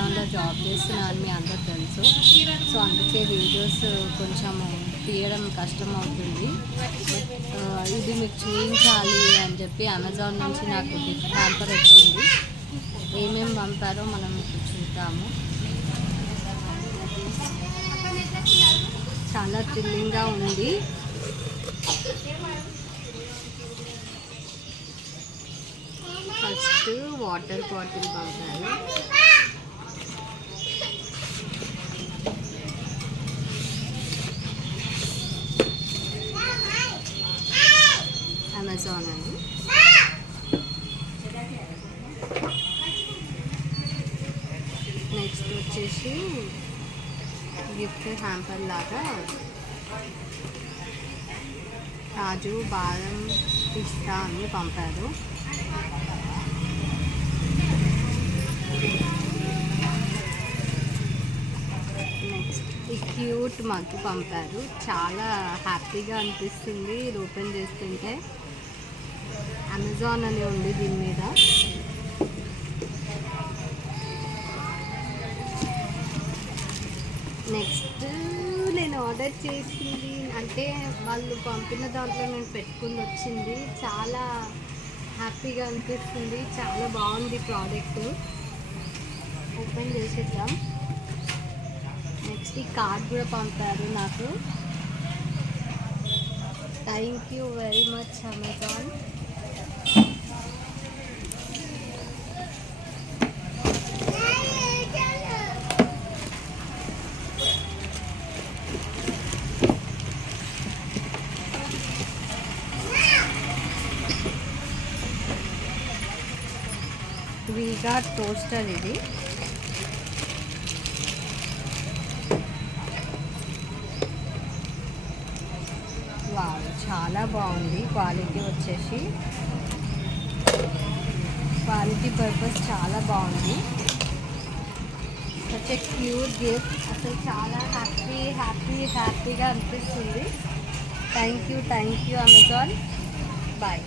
అమెజాన్లో జాబ్ చేస్తున్నాను మీ అందరు తెలుసు. సో అందుకే వీడియోస్ కొంచెం తీయడం కష్టం అవుతుంది. ఇది మీకు చూపించాలి అని చెప్పి అమెజాన్ నుంచి నాకు గిఫ్ట్ హ్యాంపర్ వచ్చింది. ఏమేమి పంపారో మనం ఇప్పుడు చూద్దాము. చాలా థ్రిల్లింగ్గా ఉంది. ఫస్ట్ వాటర్ బాటిల్ పంపారు. అమెజాన్ అండి. నెక్స్ట్ వచ్చేసి గిఫ్ట్ హ్యాంపర్ లాగా కాజు, బాదం, పిస్తా అన్ని పంపారు. నెక్స్ట్ ఈ క్యూట్ మగ్గు పంపారు. చాలా హ్యాపీగా అనిపిస్తుంది ఓపెన్ చేస్తుంటే. అమెజాన్ అని ఉంది దీని మీద. నెక్స్ట్ నేను ఆర్డర్ చేసింది అంటే వాళ్ళు పంపిన దాంట్లో నేను పెట్టుకుని వచ్చింది. చాలా హ్యాపీగా అనిపిస్తుంది. చాలా బాగుంది ప్రోడక్ట్. ఓపెన్ చేసేద్దాం. నెక్స్ట్ ఈ కార్డ్ కూడా పంపారు నాకు. Thank you very much Amazon. Vega toaster ఇది. వావ్, చాలా బాగుంది. క్వాలిటీ వచ్చేసి క్వాలిటీ పర్పస్ చాలా బాగుంది. Such a cute gift. అసలు చాలా హ్యాపీగా అనిపిస్తుంది. Thank you Amazon. బాయ్.